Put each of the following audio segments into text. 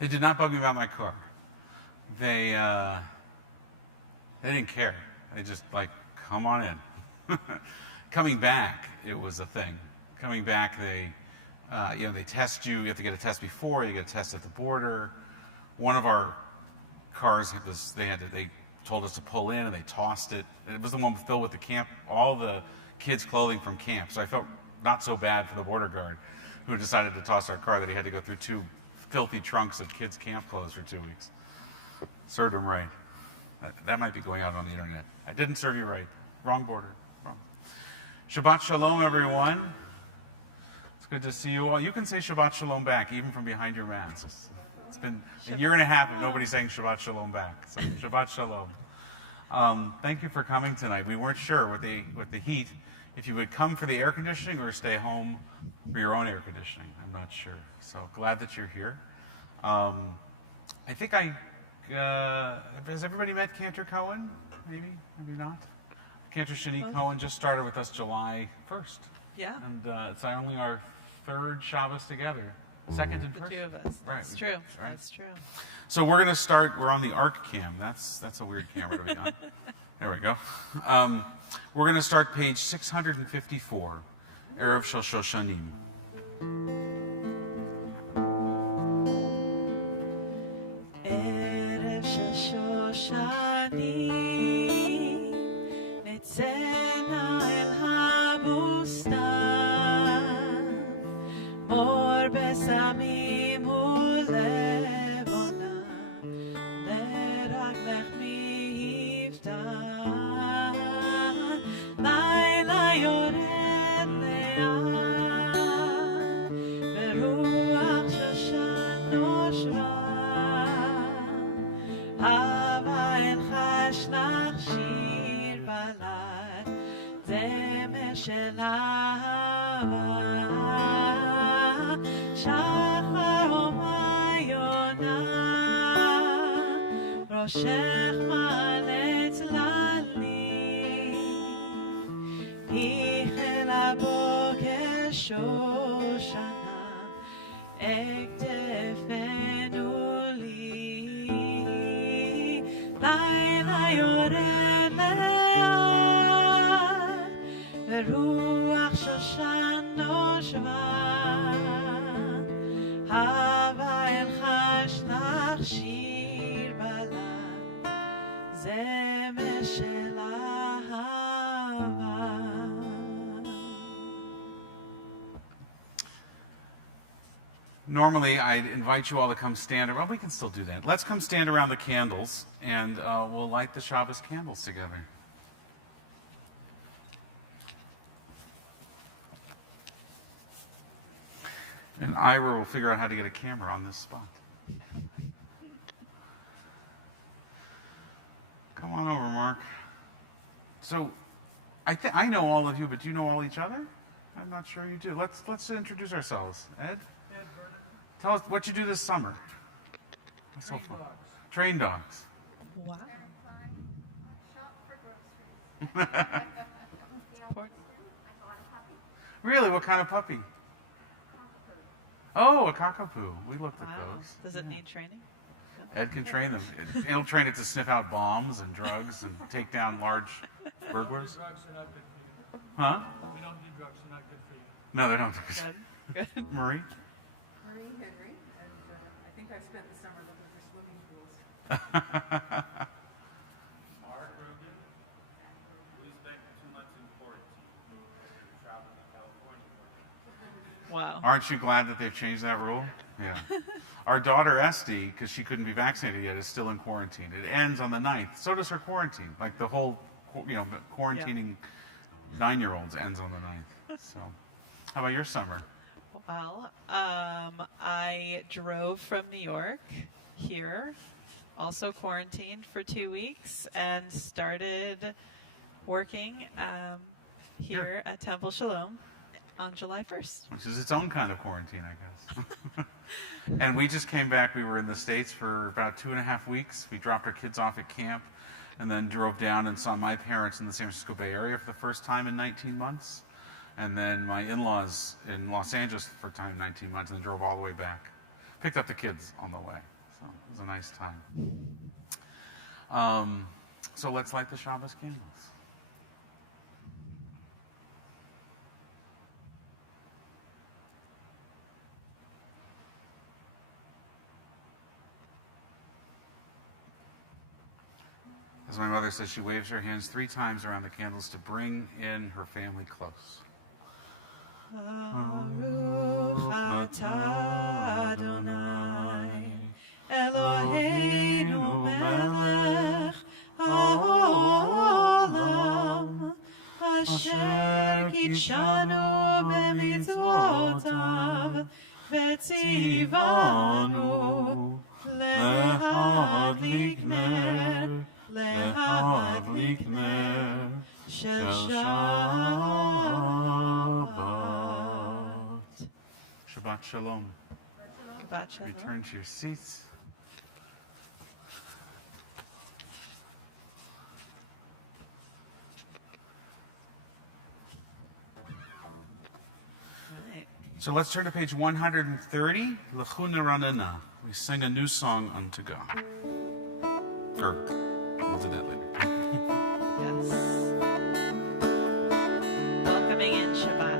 They did not bug me about my car. They didn't care. They just like, come on in. Coming back, it was a thing. Coming back, they test you. You have to get a test before. You get a test at the border. One of our cars they told us to pull in, and they tossed it. It was the one filled with all the kids' clothing from camp. So I felt not so bad for the border guard who decided to toss our car that he had to go through 2 filthy trunks of kids' camp clothes for 2 weeks. Served him right. That might be going out on the internet. I didn't serve you right. Wrong border. Wrong. Shabbat Shalom, everyone. It's good to see you all. You can say Shabbat Shalom back, even from behind your masks. It's been a year and a half of nobody saying Shabbat Shalom back. So Shabbat Shalom. Thank you for coming tonight. We weren't sure with the heat if you would come for the air conditioning or stay home for your own air conditioning. I'm not sure. So glad that you're here. I think has everybody met Cantor Cohen? Maybe not. Cantor Shani Cohen just started with us July 1st. Yeah. And it's only our 3rd Shabbos together. Second in person. The 2 of us. Right. That's true. Right. That's true. So we're going to start. We're on the ARC cam. That's a weird camera to be on. There we go. We're going to start page 654, Erev Shel Shoshanim. Erev Shel Shoshanim, Nitzena el habustan, mor besamim ulevona, derag lech miftan, laila yored le'an, beruach shoshan noshva. Hava el chashnach shir balad, zemer shel hava, shachar homayona, roshech malet lali, hichel aboker shoshana, ekdefenu לילה יורד לאט, ורוח שושן נושבה, הווה אל חשנך שיר בלט, זמר של אהבה. Normally, I'd invite you all to come stand around. We can still do that. Let's come stand around the candles, and we'll light the Shabbos candles together. And Ira will figure out how to get a camera on this spot. Come on over, Mark. So, I know all of you, but do you know all each other? I'm not sure you do. Let's introduce ourselves. Ed? Tell us what you do this summer. Train dogs. Train dogs. Wow. Shop for groceries. Really? What kind of puppy? Oh, a cockapoo. We looked at those. Does it need training? Ed can train them. He'll train it to sniff out bombs and drugs and take down large burglars. Drugs are not good for you. Huh? We don't do drugs, they're not good for you. No, they don't. Good. Marie? Marie Henry, and I think I've spent the summer looking for swimming pools. Mark Rugen, we spent 2 months in quarantine. Traveling to California. Wow. Aren't you glad that they've changed that rule? Yeah. Our daughter Esty, because she couldn't be vaccinated yet, is still in quarantine. It ends on the 9th. So does her quarantine. Like the whole, quarantining 9-year-olds ends on the 9th. So, how about your summer? Well, I drove from New York here, also quarantined for 2 weeks, and started working here at Temple Shalom on July 1st. Which is its own kind of quarantine, I guess. And we just came back. We were in the States for about 2.5 weeks. We dropped our kids off at camp and then drove down and saw my parents in the San Francisco Bay Area for the first time in 19 months. And then my in-laws in Los Angeles for the first time in 19 months, and then drove all the way back. picked up the kids on the way. So it was a nice time. So let's light the Shabbos candles. As my mother says, she waves her hands 3 times around the candles to bring in her family close. Baruch atah Adonai Eloheinu melech haolam asher kitshanu b'mitzvotav v'tzivanu lehadlik ner shel Shabbat. Shabbat Shalom. Shabbat Shalom. Return to your seats. Right. So let's turn to page 130, L'chuna Ranana. We sing a new song unto God. Or, we'll do that later. Yes. Welcoming in Shabbat.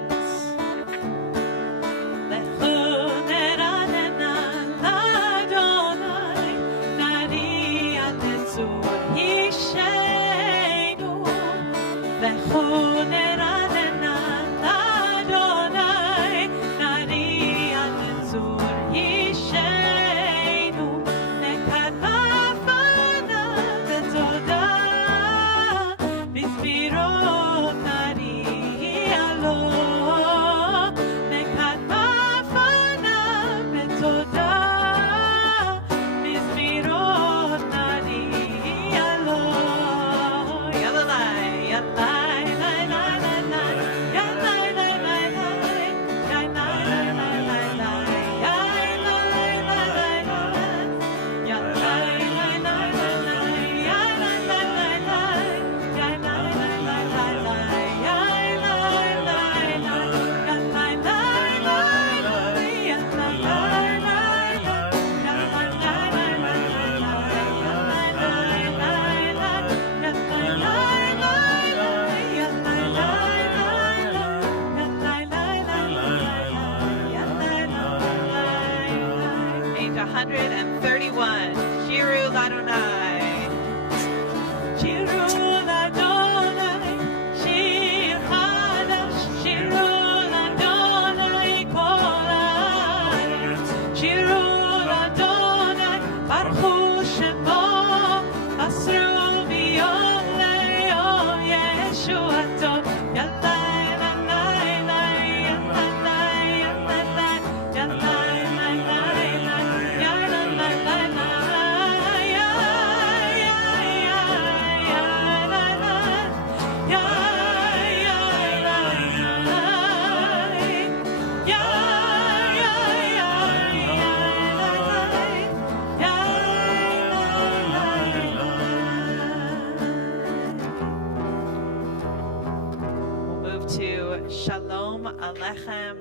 Shalom Alechem,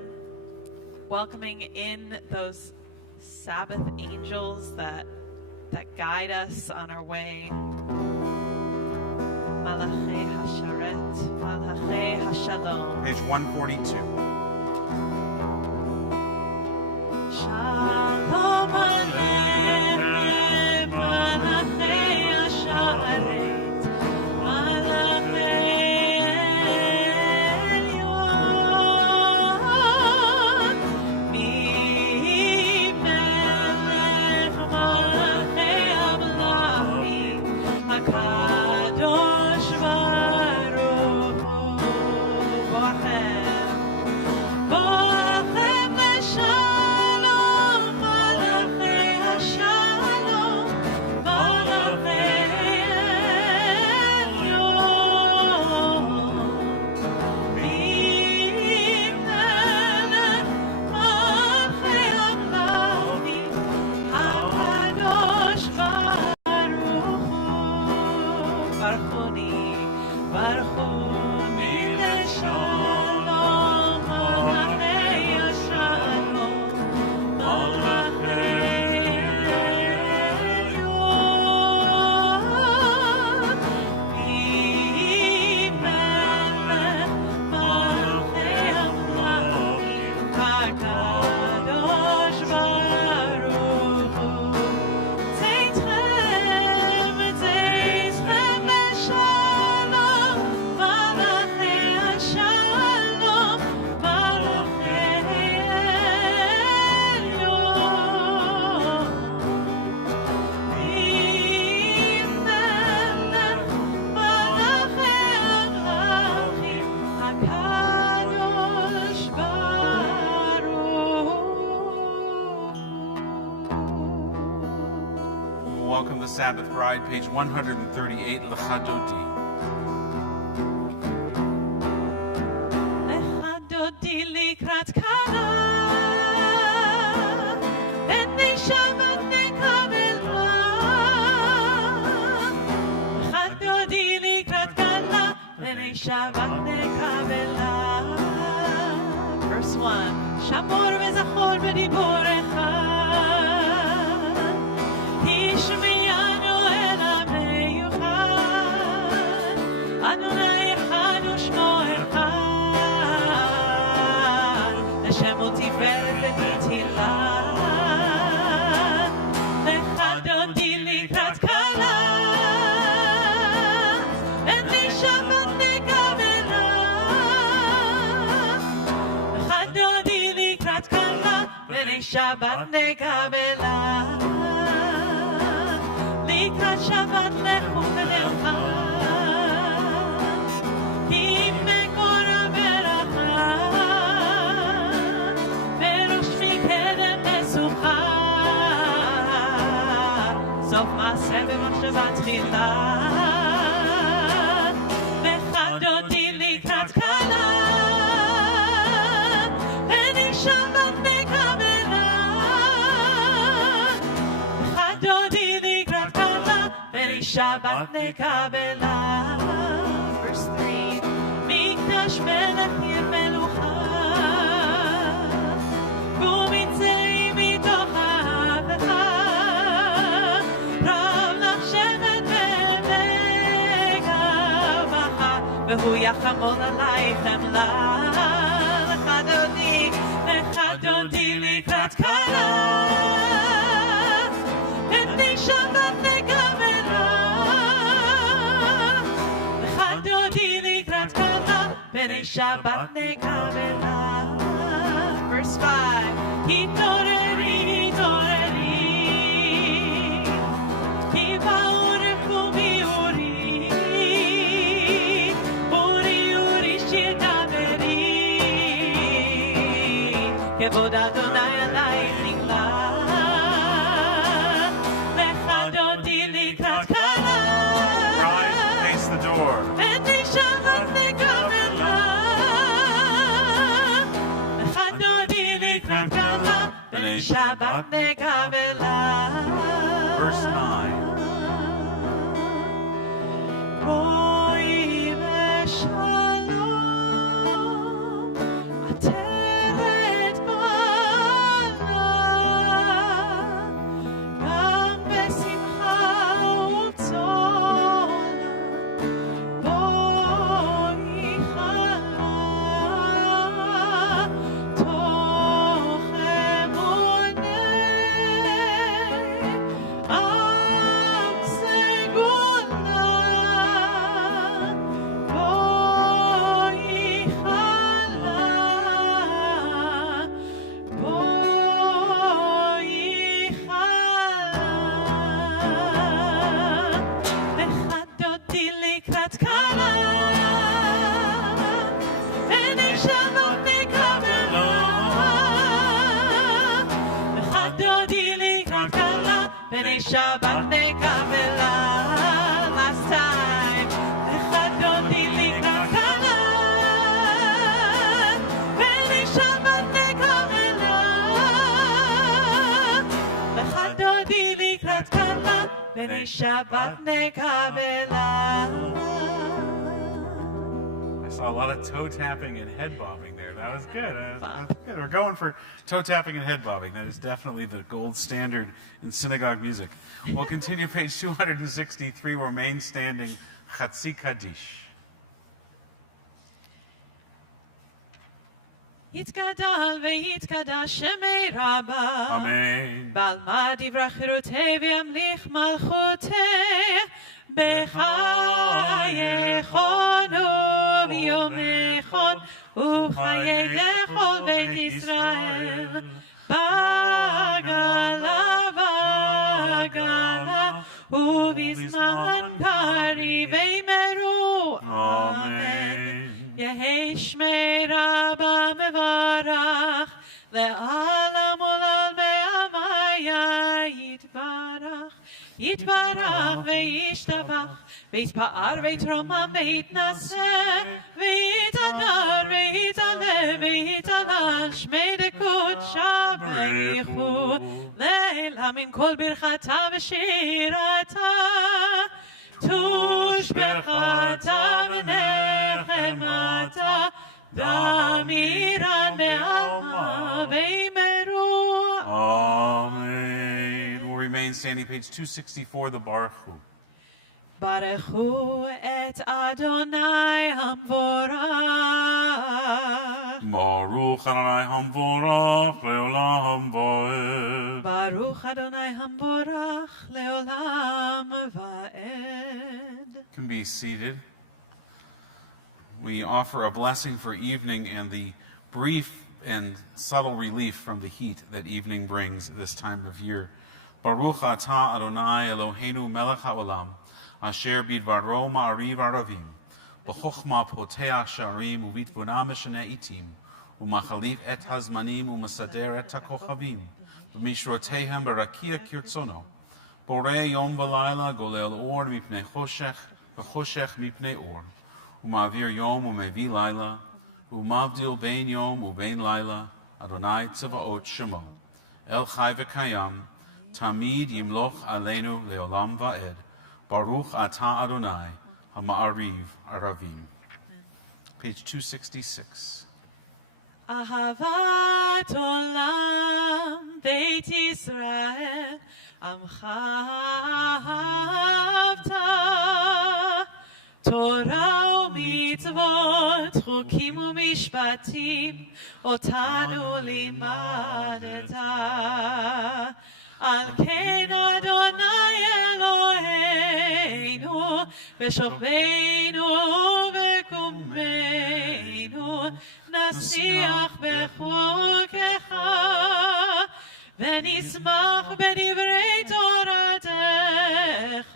welcoming in those Sabbath angels that guide us on our way. Malachei Hasharet, Malachei Hashalom. Page 142. Shalom Aleichem, Malachei Hasharet, Malachei welcome the Sabbath Bride, page 138, L'chadodi. לחדודי לקראת כלה, בני שבת נקבלה. לחדודי לקראת כלה, בני שבת נקבלה. Verse 1, שמור וזכור בדיבורך, השמיענו אל המיוחד, אדוני אחד ושמו אחד, לשם ותפארת ותהילה. לחדודי לקראת כלה, בני שבת נקבלה. לחדודי לקראת כלה, בני שבת נקבלה. לקראת שבת לכו ונלכה, כי מקור הברכה, בראש מקדם משוכה, סוף מעשה במחשבה תחילה. לחדודי לקראת כלה, בני שבת נקבלה. לחדודי לקראת כלה, בני שבת נקבלה. Verse 3, מקדש מלך עיר מלוכה, ומצאים מתוך ההבטחה, רב לך שבט וגבחה, והוא יחמול עלייך חמלה. לחדודי לקראת כלה, בני שבת נקבלה. לחדודי לקראת כלה, בני שבת נקבלה. Verse 5, התעוררי, התעוררי, כי באו רקומי אורי, אורי, אורי, שיר דברי, כבוד אדוני עלייך נגלה. לחדודי לקראת כלה, Rise, face the door. בני שבת נקבלה. לחדודי לקראת כלה, בני שבת נקבלה. Verse 9. בואי בשלום, עטרת בעלה, גם בשמחה ובצולה. בואי חלה, תוך אמונה, עם סגולה. בואי חלה, בואי חלה. לחדודי לקראת כלה, בני שבת נקבלה. לחדודי לקראת כלה, בני שבת נקבלה. Last time. לחדודי לקראת כלה, בני שבת נקבלה. לחדודי לקראת כלה, בני שבת נקבלה. I saw a lot of toe tapping and head bobbing there. That was good. That was good. We're going for toe tapping and head bobbing. That is definitely the gold standard in synagogue music. We'll continue page 263. We'll remain standing. Chatzi Kaddish. יתגדל ויתקדש שמי רבה, Amen. בעלמא דברה חירותי וימליך מלכותי, בחייכון וביומכון ובחיי לכל בית ישראל, בגלה בגלה ובזמן קריב אמרו אמן. יהי שמי רבה מברך, לעולם עולם בעמיה יתברך. יתברך וישתבח, ויתפאר ויתרומם ויתנשא, ויתהדר ויתעלה ויתעלה, שמי דקודשא בריחו, לילה מן כל ברכתה ושירתה, תושבחתה ונחמתה, דמירן בעלמא ויאמרו. Amen. We'll remain standing, page 264, the Baruch Hu. ברכו את אדוני המבורך. Baruch Adonai Hamvorach Leolam Vaed. ברוך אדוני המבורך לעולם ועד. Can be seated. We offer a blessing for evening and the brief and subtle relief from the heat that evening brings this time of year. Baruch atah Adonai Eloheinu melech haolam, asher bidvaro ma'ariv aravim, b'chochma poteach sharim u'bitbuna meshane itim, u'machalif et hazmanim u'masader et hakochavim, b'mishrotehem barakia kirtzono, borei yom v'layla golel or mipnei choshech, v'choshech mipnei or, u'ma'avir yom u'mevi layla, u'mavdil bein yom u'bein layla, Adonai tzavaot shemo, El chai v'kayam, Tamid yimloch aleinu leolam va'ed, Baruch atah Adonai, ha'ma'ariv aravim. Page 266. אהבת עולם בית ישראל, עמך אהבת, תורה ומצוות, חוקים ומשפטים, אותנו לימדת. על כן אדוני אלוהינו, בשוכבנו וקומנו, נשיח בחוקך, ונשמח בדברי תורתך,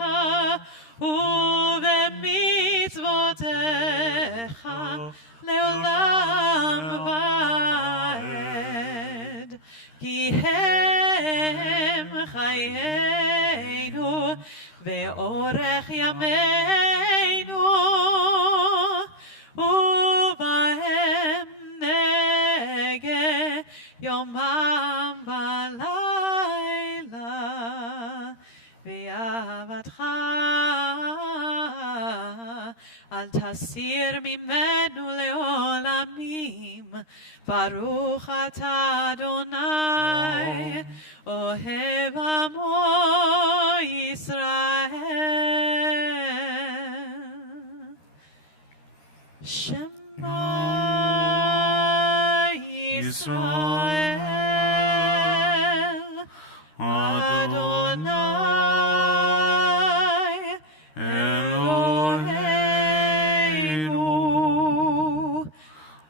ובמצוותיך לעולם ועד. כי הם חיינו ואורך ימינו, ובהם נגה יומם ולילה, ואהבתך אל תסיר ממנו לעולמים. ברוך אתה אדוני, אוהב עמו ישראל. שמע ישראל, אדוני אלוהינו,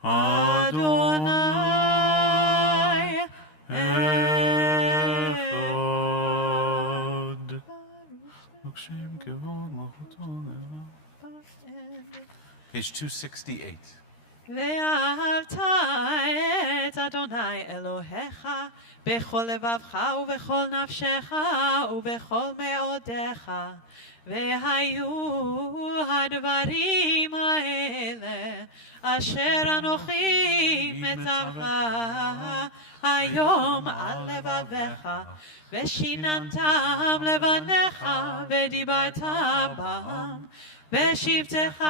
אדוני אחד. L'kshem kevod malchuto le'olam. Page 268. ואהבת את אדוני אלוהיך בכל לבבך ובכל נפשך ובכל מאודיך. והיו הדברים האלה אשר אנוכי מצווך היום על לבביך, ושיננתם לבניך ודיברת בם בשבתך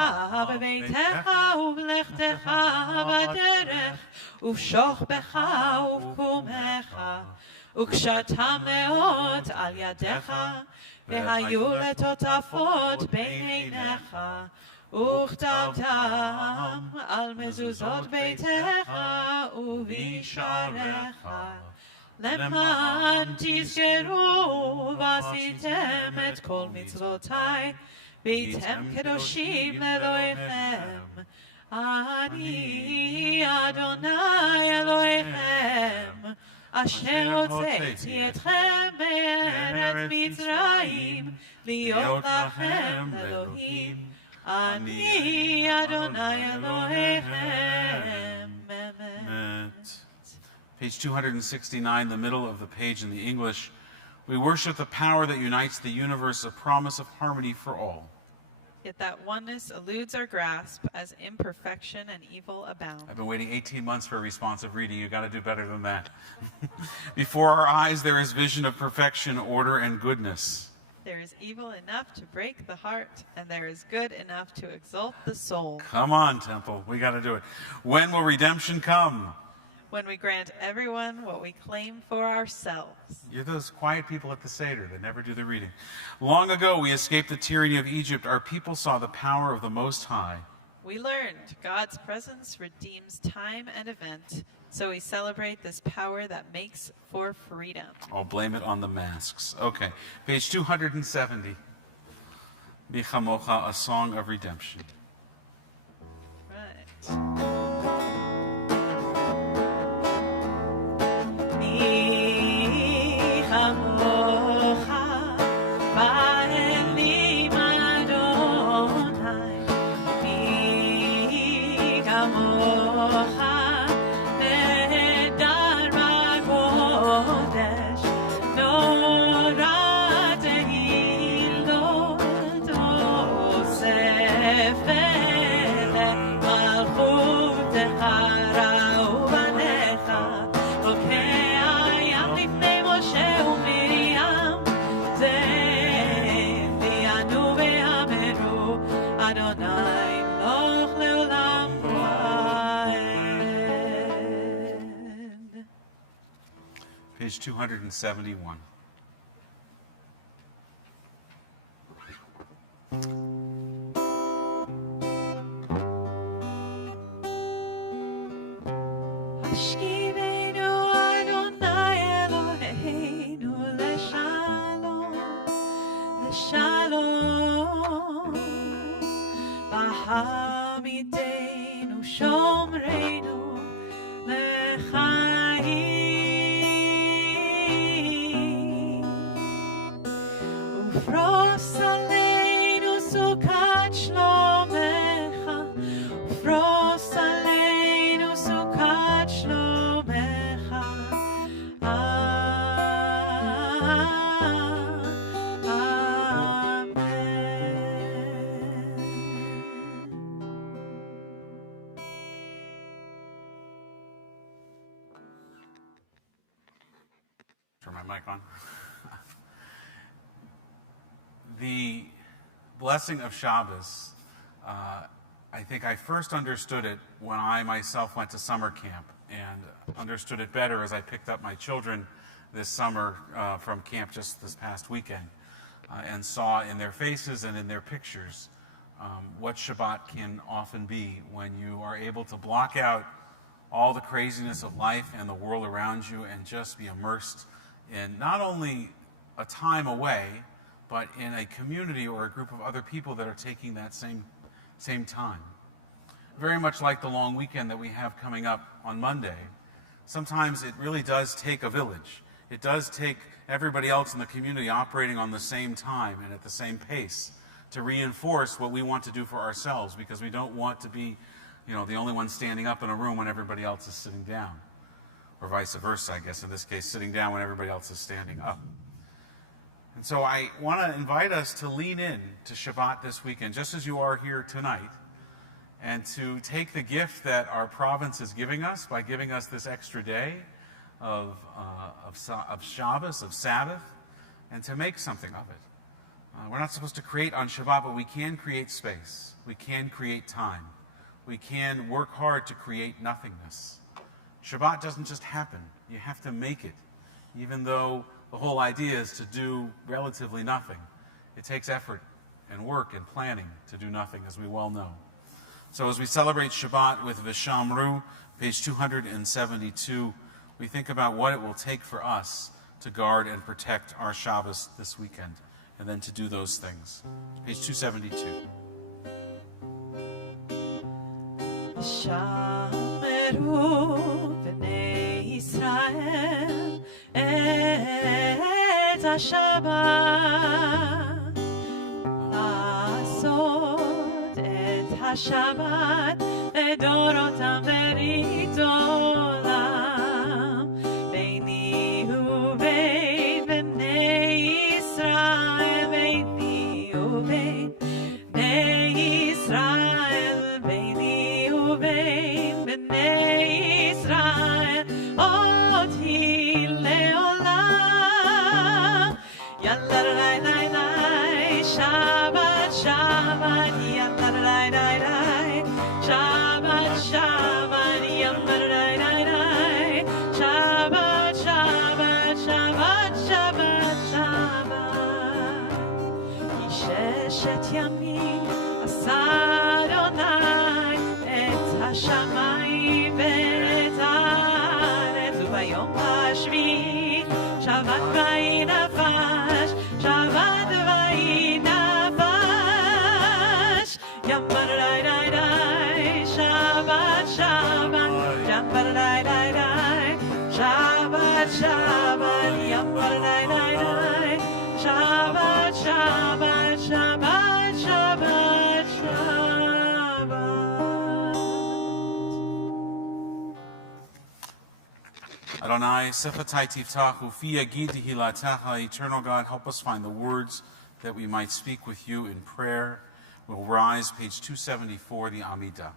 בביתך ובלכתך בדרך ובשוכבך ובקומך, וקשרתם מאוד על ידיך, והיו לטוטפות בין עיניך, וכתבתם על מזוזות ביתך ובשעריך, למען תזכרו ועשיתם את כל מצוותיי, והייתם קדושים לאלוהיכם. אני אדוני אלוהיכם, אשר הוצאתי אתכם מארץ מצרים, להיות לכם אלוהים. אני אדוני אלוהיכם. Page 269, the middle of the page in the English. We worship the power that unites the universe, a promise of harmony for all. Yet that oneness eludes our grasp as imperfection and evil abound. I've been waiting 18 months for a responsive reading. You've got to do better than that. Before our eyes there is vision of perfection, order, and goodness. There is evil enough to break the heart, and there is good enough to exalt the soul. Come on, Temple. We got to do it. When will redemption come? When we grant everyone what we claim for ourselves. You're those quiet people at the Seder that never do the reading. Long ago, we escaped the tyranny of Egypt. Our people saw the power of the Most High. We learned God's presence redeems time and event, so we celebrate this power that makes for freedom. I'll blame it on the masks. Okay, page 270. Bichamocha, a song of redemption. Right. Page 271. Hashkivenu Adonai Eloheinu leshalom, leshalom. Bahamidenu shomreinu lechaim. Ufros aleinu sukat shlomecha, ufros aleinu sukat shlomecha. Turn my mic on. The blessing of Shabbos, I think I first understood it when I myself went to summer camp, and understood it better as I picked up my children this summer from camp just this past weekend, and saw in their faces and in their pictures what Shabbat can often be when you are able to block out all the craziness of life and the world around you and just be immersed in not only a time away, but in a community or a group of other people that are taking that same time. Very much like the long weekend that we have coming up on Monday, sometimes it really does take a village. It does take everybody else in the community operating on the same time and at the same pace to reinforce what we want to do for ourselves, because we don't want to be, the only one standing up in a room when everybody else is sitting down. Or vice versa, I guess, in this case, sitting down when everybody else is standing up. And so I want to invite us to lean in to Shabbat this weekend, just as you are here tonight, and to take the gift that our province is giving us by giving us this extra day of Shabbos, of Sabbath, and to make something of it. We're not supposed to create on Shabbat, but we can create space. We can create time. We can work hard to create nothingness. Shabbat doesn't just happen. You have to make it, even though the whole idea is to do relatively nothing. It takes effort and work and planning to do nothing, as we well know. So as we celebrate Shabbat with Vishamru, page 272, we think about what it will take for us to guard and protect our Shabbos this weekend, and then to do those things. Page 272. Shameru b'nei Yisrael et HaShabbat, לעשות את השבת לדורותם ברית עולם, ביני ובין בני Shabbat v'yi nefesh, Shabbat v'yi nefesh. Yom ba-da-dai-dai-dai, Shabbat, Shabbat, Yom ba-da-dai-dai-dai, Shabbat, Shabbat, Yom ba-da-dai-dai-dai, Shabbat, Shabbat, Shabbat, Shabbat, Shabbat. Adonai, Sefatai Tiftachu, Fi Yagid Hilatecha, Eternal God, help us find the words that we might speak with you in prayer. We'll rise, page 274, the Amidah.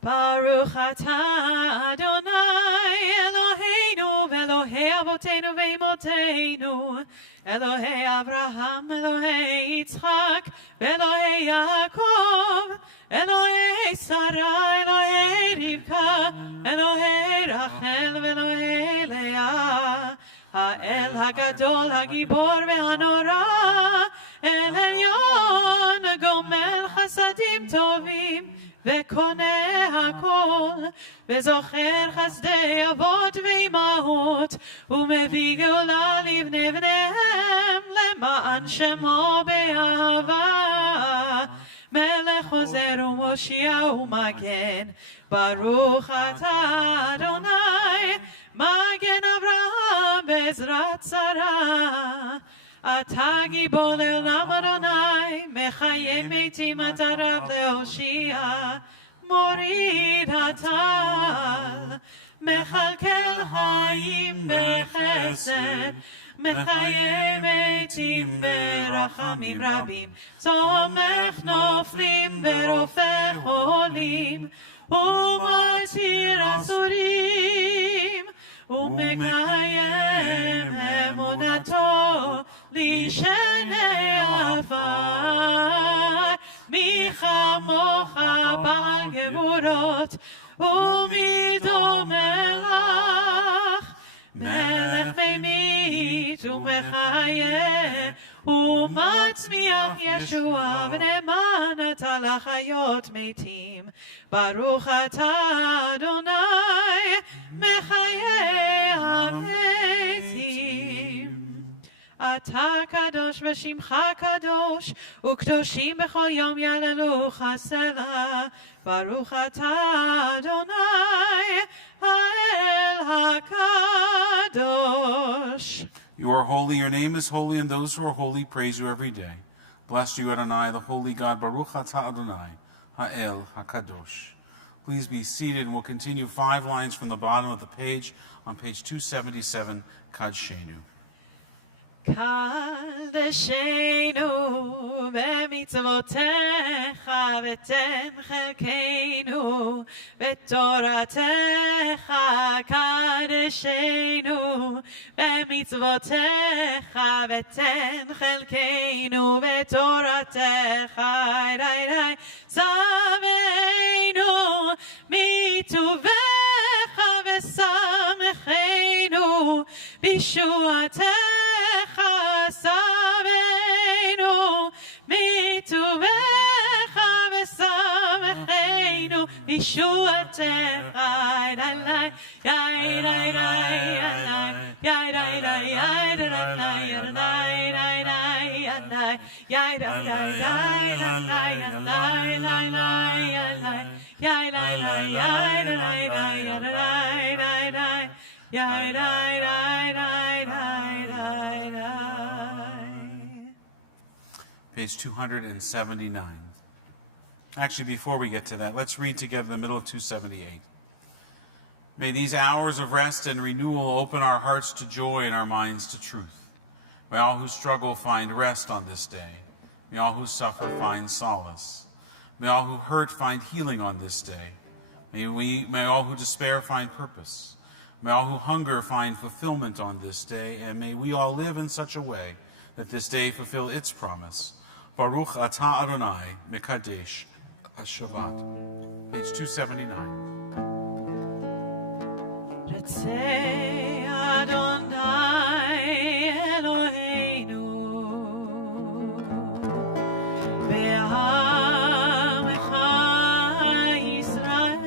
Baruch atah Adonai Eloheinu v'Elohei Avotenu v'Imotenu, Elohei Avraham, Elohei Yitzchak, v'Elohei Yaakov, Elohei Sarah, Elohei Rivka, Elohei Rachel, v'Elohei Leah, Ha'el HaGadol, HaGibor v'Hanora, El Elyon, Gomel Chasadim Tovim, וקונה הכל, וזוכר חסדי אבות ואימהות, ומביא גאולה לבני בניהם, למען שמו באהבה. מלך עוזר ומושיע ומגן, ברוך אתה אדוני, מגן אברהם בעזרת שרה. אתה גיבור לעולם אדוני, מחיה מתים אתה רב להושיע, מוריד הטל, מכלכל חיים בחסד, מחיה מתים ברחמים רבים, צומח נופלים ורופא חולים, ומותיר אסורים, ומקיים אמונתו לשני עפר. מי כמוך בעל גבורות ומי דומה לך, מלך ממית ומחיה ומצמיח ישוע, ונאמן אתה לחיות מתים. ברוך אתה אדוני מחיי המתים. אתה קדוש ושמך קדוש, וקדושים בכל יום יעללוך סלה. ברוך אתה אדוני האל הקדוש. You are holy, your name is holy, and those who are holy praise you every day. Bless you, Adonai, the holy God. Baruch atah Adonai, Ha'el HaKadosh. Please be seated, and we'll continue 5 lines from the bottom of the page on page 277, Kadshenu. קדשנו במצוותיך ותן חלקנו בתורתך. קדשנו במצוותיך ותן חלקנו בתורתך. צווינו מטובך ושמחנו בישועתך. צווינו מטובך ושמחנו בישועתך. Page 279. Actually, before we get to that, let's read together the middle of 278. May these hours of rest and renewal open our hearts to joy and our minds to truth. May all who struggle find rest on this day. May all who suffer find solace. May all who hurt find healing on this day. May all who despair find purpose. May all who hunger find fulfillment on this day. And may we all live in such a way that this day fulfill its promise. Baruch atah Adonai mekadesh Shabbat. Page 279. Ratzei Adonai Eloheinu be'amecha Yisrael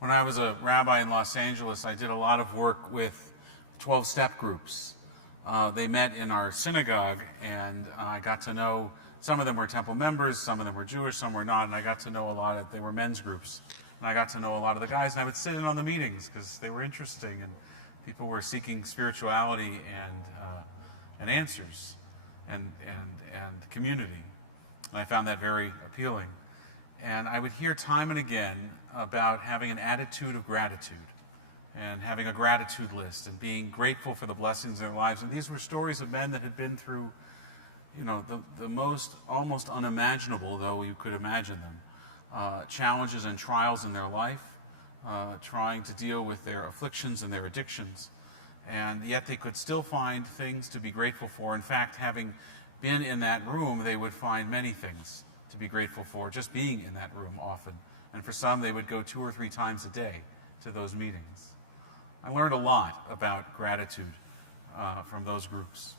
When I was a rabbi in Los Angeles, I did a lot of work with 12-step groups. They met in our synagogue, and I got to know, some of them were temple members, some of them were Jewish, some were not, and I got to know a lot of, they were men's groups. And I got to know a lot of the guys, and I would sit in on the meetings because they were interesting, and people were seeking spirituality and answers and community. And I found that very appealing. And I would hear time and again about having an attitude of gratitude and having a gratitude list and being grateful for the blessings in their lives. And these were stories of men that had been through, you know, the most almost unimaginable, though you could imagine them, challenges and trials in their life, trying to deal with their afflictions and their addictions. And yet they could still find things to be grateful for. In fact, having been in that room, they would find many things to be grateful for, just being in that room often. And for some, they would go 2 or 3 times a day to those meetings. I learned a lot about gratitude from those groups.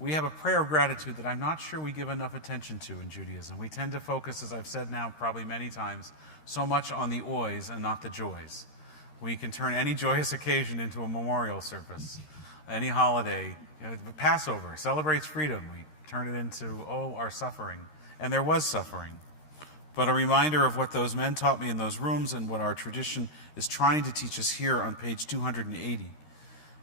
We have a prayer of gratitude that I'm not sure we give enough attention to in Judaism. We tend to focus, as I've said now probably many times, so much on the oys and not the joys. We can turn any joyous occasion into a memorial service. Any holiday, you know, Passover celebrates freedom. We turn it into, oh, our suffering. And there was suffering. But a reminder of what those men taught me in those rooms and what our tradition is trying to teach us here on page 280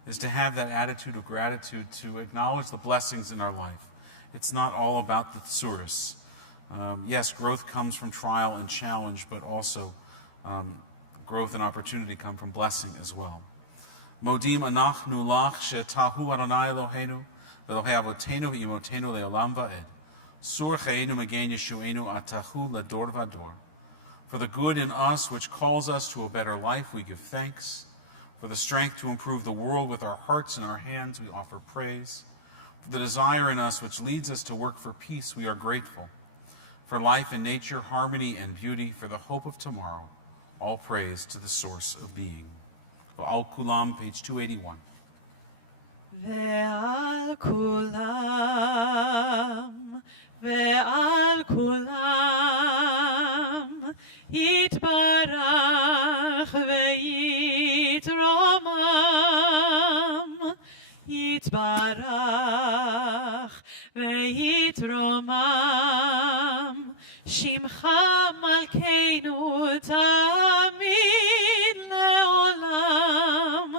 is to have that attitude of gratitude, to acknowledge the blessings in our life. It's not all about the tsuris. Yes, growth comes from trial and challenge, but also growth and opportunity come from blessing as well. Modim anachnu lach she'tahu Adonai Eloheinu v'Elohei avotenu v'imotenu le'olam va'ed. Sur cheinu magen yeshuenu atahu lador vador. For the good in us which calls us to a better life, we give thanks. For the strength to improve the world with our hearts and our hands, we offer praise. For the desire in us which leads us to work for peace, we are grateful. For life and nature, harmony and beauty, for the hope of tomorrow, all praise to the source of being. Al Kulam, page 281. Ve'al kulam, ve'al kulam, yitbarach ve'yitromam, yitbarach ve'yitromam, shimcha malkeinu tamid le'olam,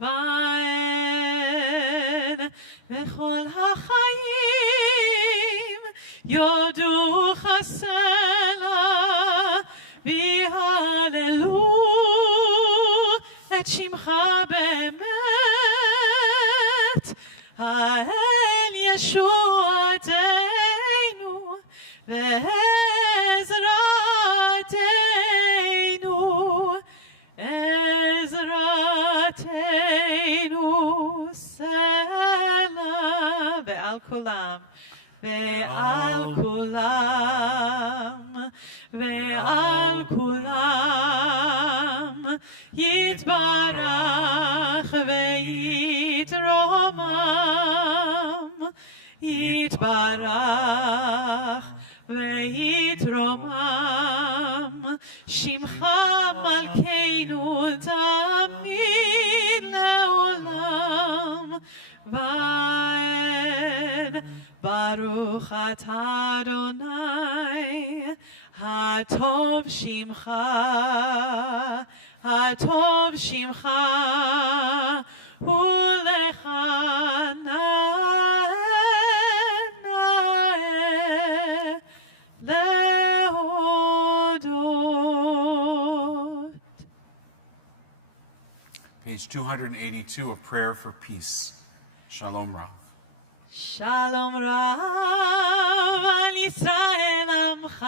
va'ed v'chol ha'chayim יודו חסלה ויהללו את שמך באמת, האל ישועתנו ועזרתנו, עזרתנו סלע ועל כולם, ועל כולם, ועל כולם יתברך ויתרומם, יתברך ויתרומם שמך מלכנו תמיד לעולם ועד. ברוך אתה אדוני הטוב שמך, הטוב שמך ולך נאה להודות. Page 282 of Prayer for Peace. Shalom Rav. שלום רב על ישראל עמך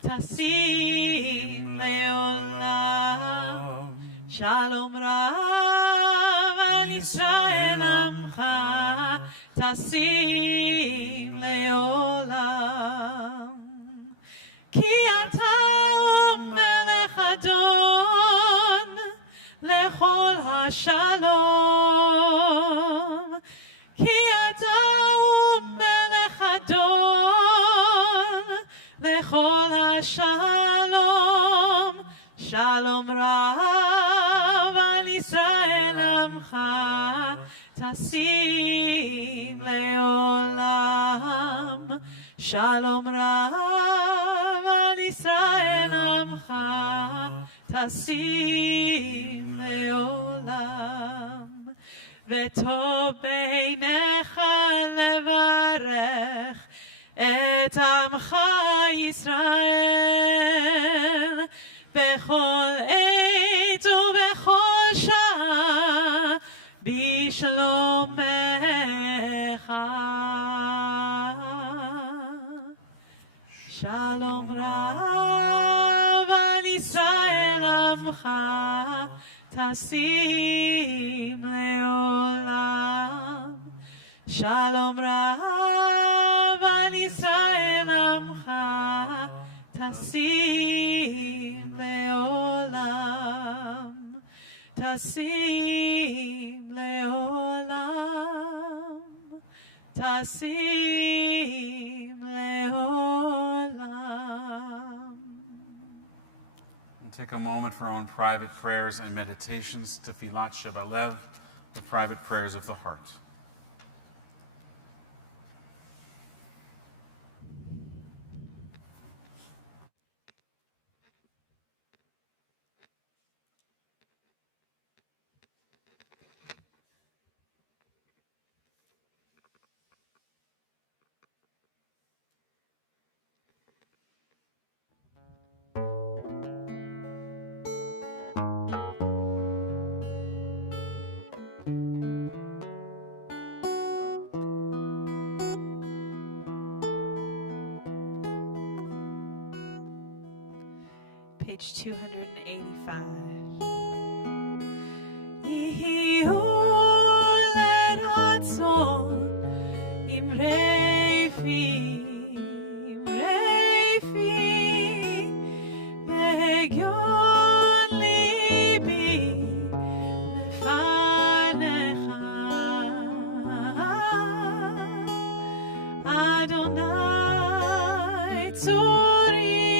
תשים לעולם. שלום רב על ישראל עמך תשים לעולם. כי אתה הוא מלך אדון לכל השלום. כי אתה הוא מלך אדון לכל השלום. שלום רב על ישראל עמך תשים לעולם. שלום רב על ישראל עמך תשים לעולם. וטוב בעיניך לברך את עמך ישראל בכל עת ובכל שעה בשלומך. שלום רב על ישראל עמך תשים לעולם. שלום רב על ישראל עמך תשים לעולם. תשים לעולם. תשים לעולם. Take a moment for our own private prayers and meditations, Tefillat Shabbat, the private prayers of the heart. Page 285. יהיו לרצון אמרי פי, אמרי פי, והגיון ליבי לפניך. אדוני צורי,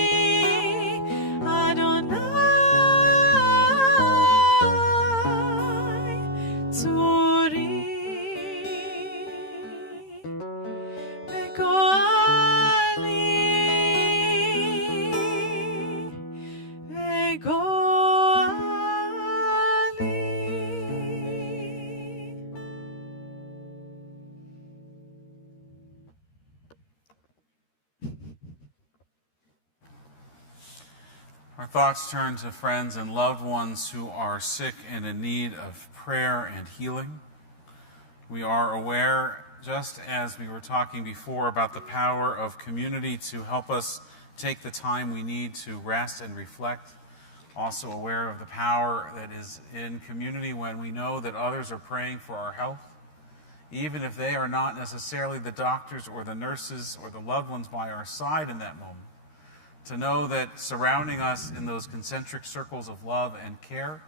Our thoughts turn to friends and loved ones who are sick and in need of prayer and healing. We are aware, just as we were talking before, about the power of community to help us take the time we need to rest and reflect. Also aware of the power that is in community when we know that others are praying for our health, even if they are not necessarily the doctors or the nurses or the loved ones by our side in that moment. To know that surrounding us in those concentric circles of love and care,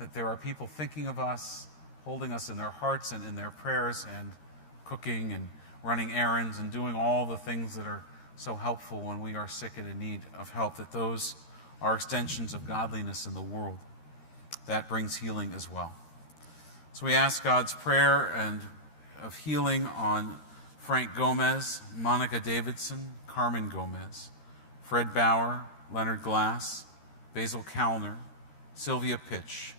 that there are people thinking of us, holding us in their hearts and in their prayers, and cooking and running errands and doing all the things that are so helpful when we are sick and in need of help, that those are extensions of godliness in the world. That brings healing as well. So we ask God's prayer and of healing on Frank Gomez, Monica Davidson, Carmen Gomez, Fred Bauer, Leonard Glass, Basil Kalner, Sylvia Pitch,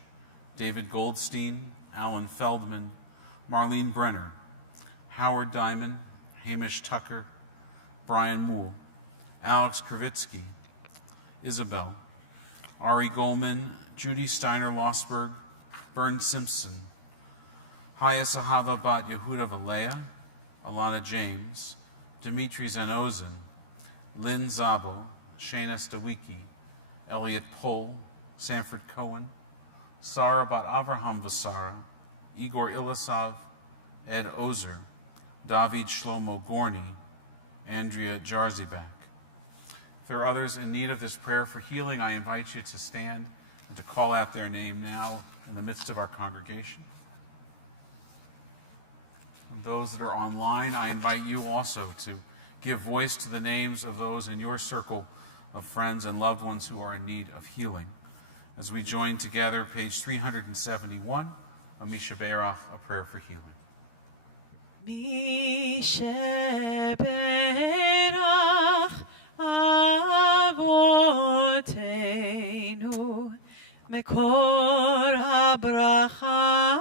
David Goldstein, Alan Feldman, Marlene Brenner, Howard Diamond, Hamish Tucker, Brian Moole, Alex Kravitsky, Isabel, Ari Goldman, Judy Steiner-Lossberg, Bern Simpson, Haya Sahava Bat Yehuda Valea, Alana James, Dimitri Zanozin, Lynn Zabo, Shana Stawicki, Elliot Pohl, Sanford Cohen, Sarah Bat Avraham Vasara, Igor Ilisov, Ed Ozer, David Shlomo Gorny, Andrea Jarzibak. If there are others in need of this prayer for healing, I invite you to stand and to call out their name now in the midst of our congregation. And those that are online, I invite you also to give voice to the names of those in your circle of friends and loved ones who are in need of healing. As we join together, page 371, of Misha Berach, a prayer for healing. Misha Berach Avotenu Mekor HaBracha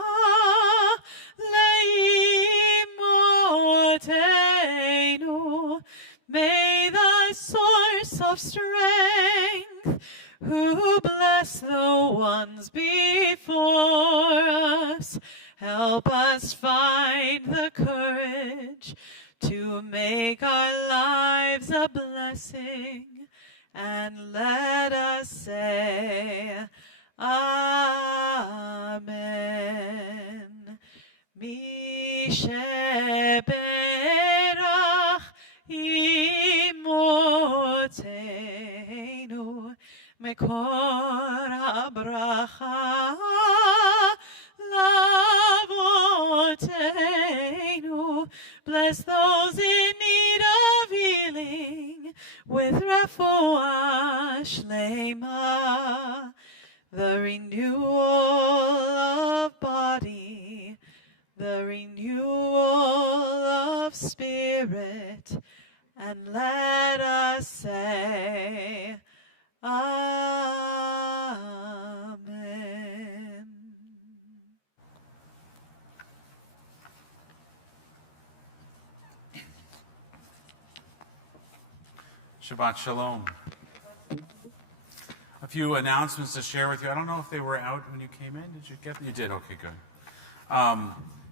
Leimotenu. May the source of strength, who bless the ones before us, help us find the courage to make our lives a blessing, and let us say, Amen. Misha Berach Imotenu Mekor HaBracha Lavotenu. Bless those in need of healing with refuah shlema, the renewal of body, the renewal of spirit, and let us say, Amen. Shabbat Shalom. A few announcements to share with you. I don't know if they were out when you came in. Did you get them? You did? Okay, good.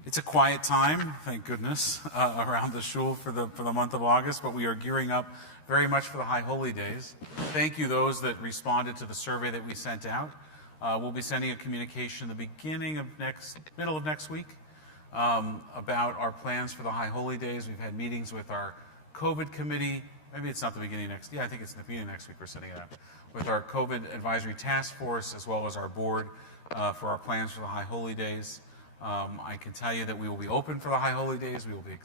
It's a quiet time, thank goodness, around the shul for the month of August, but we are gearing up very much for the High Holy Days. Thank you those that responded to the survey that we sent out. We'll be sending a communication the middle of next week about our plans for the High Holy Days. We've had meetings with our COVID committee. Maybe it's not the beginning of next. Yeah, I think it's the beginning of next week we're sending it out. With our COVID advisory task force, as well as our board, for our plans for the High Holy Days. I can tell you that we will be open for the High Holy Days. We will be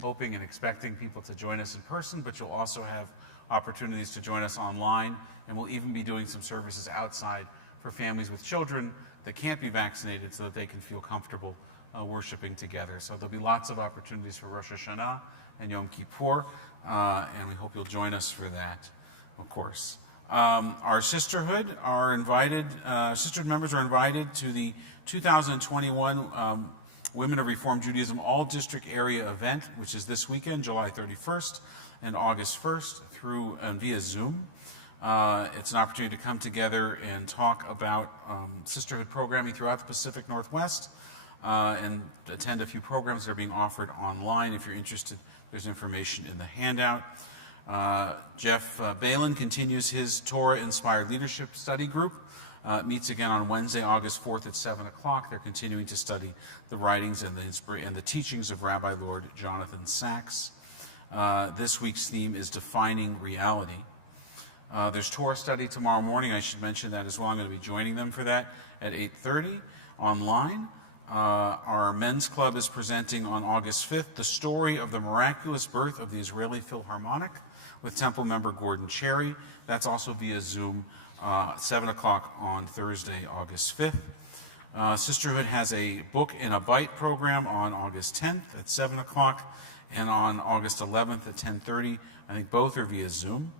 hoping and expecting people to join us in person, but you'll also have opportunities to join us online, and we'll even be doing some services outside for families with children that can't be vaccinated so that they can feel comfortable worshiping together. So there'll be lots of opportunities for Rosh Hashanah and Yom Kippur, and we hope you'll join us for that, of course. Our sisterhood members are invited to the 2021 Women of Reformed Judaism All-District Area event, which is this weekend, July 31st and August 1st, via Zoom. It's an opportunity to come together and talk about sisterhood programming throughout the Pacific Northwest and attend a few programs that are being offered online. If you're interested, there's information in the handout. Jeff Balin continues his Torah-inspired leadership study group. Meets again on Wednesday, August 4th at 7 o'clock. They're continuing to study the writings and the teachings of Rabbi Lord Jonathan Sacks. This week's theme is Defining Reality. There's Torah study tomorrow morning. I should mention that as well. I'm going to be joining them for that at 8:30 online. Our men's club is presenting on August 5th the story of the miraculous birth of the Israeli Philharmonic with Temple member Gordon Cherry. That's also via Zoom. 7 o'clock on Thursday, August 5th. Sisterhood has a Book in a Bite program on August 10th at 7 o'clock and on August 11th at 10:30. I think both are via Zoom.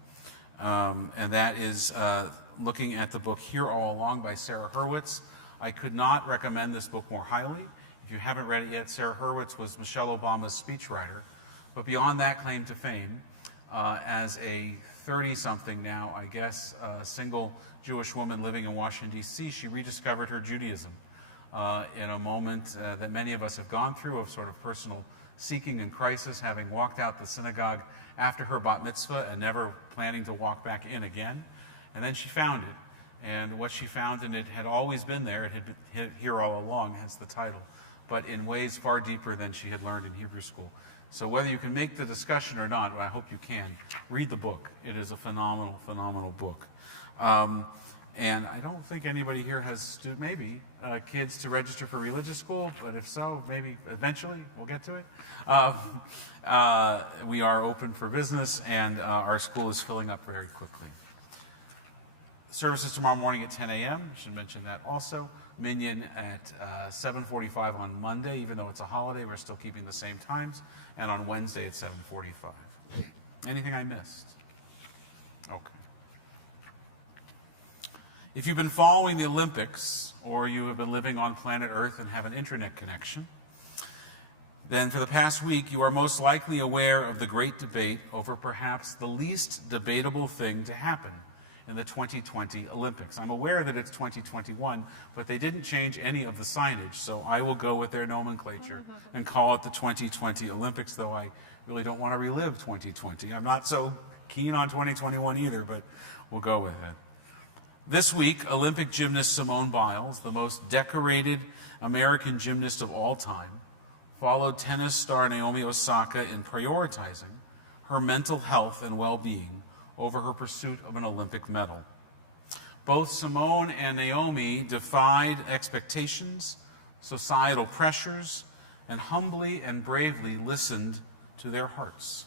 And that is looking at the book Here All Along by Sarah Hurwitz. I could not recommend this book more highly. If you haven't read it yet, Sarah Hurwitz was Michelle Obama's speechwriter. But beyond that claim to fame, as a 30-something now, I guess, single Jewish woman living in Washington, D.C., she rediscovered her Judaism in a moment that many of us have gone through of sort of personal seeking and crisis, having walked out the synagogue after her bat mitzvah and never planning to walk back in again. And then she found it. And what she found in it had always been there. It had been here all along, hence the title, but in ways far deeper than she had learned in Hebrew school. So whether you can make the discussion or not, I hope you can, read the book. It is a phenomenal, phenomenal book. And I don't think anybody here has, maybe, kids to register for religious school, but if so, maybe eventually we'll get to it. We are open for business, and our school is filling up very quickly. Services tomorrow morning at 10 a.m. I should mention that also. Minyan at 7:45 on Monday. Even though it's a holiday, we're still keeping the same times. And on Wednesday at 7:45. Anything I missed? Okay. If you've been following the Olympics, or you have been living on planet Earth and have an internet connection, then for the past week you are most likely aware of the great debate over perhaps the least debatable thing to happen in the 2020 Olympics. I'm aware that it's 2021, but they didn't change any of the signage, so I will go with their nomenclature and call it the 2020 Olympics, though I really don't want to relive 2020. I'm not so keen on 2021 either, but we'll go with it. This week, Olympic gymnast Simone Biles, the most decorated American gymnast of all time, followed tennis star Naomi Osaka in prioritizing her mental health and well-being over her pursuit of an Olympic medal. Both Simone and Naomi defied expectations, societal pressures, and humbly and bravely listened to their hearts.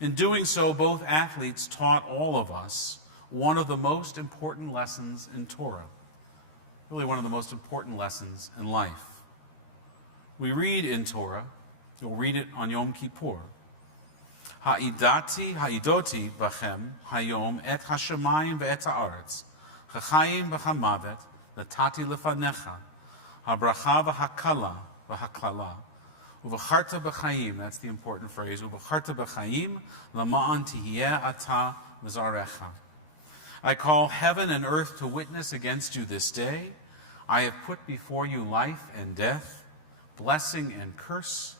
In doing so, both athletes taught all of us one of the most important lessons in Torah, really one of the most important lessons in life. We read in Torah, you'll read it on Yom Kippur, Ha'idoti bachem hayom et hashamayim ve'et ha'aretz, ha'chayim v'ha'mavet, natati lefanecha, ha'bracha v'ha'kala v'ha'klala, uv'charta b'chayim, that's the important phrase, uv'charta b'chayim lama'an tihiyeh ata v'zarecha. I call heaven and earth to witness against you this day. I have put before you life and death, blessing and curse.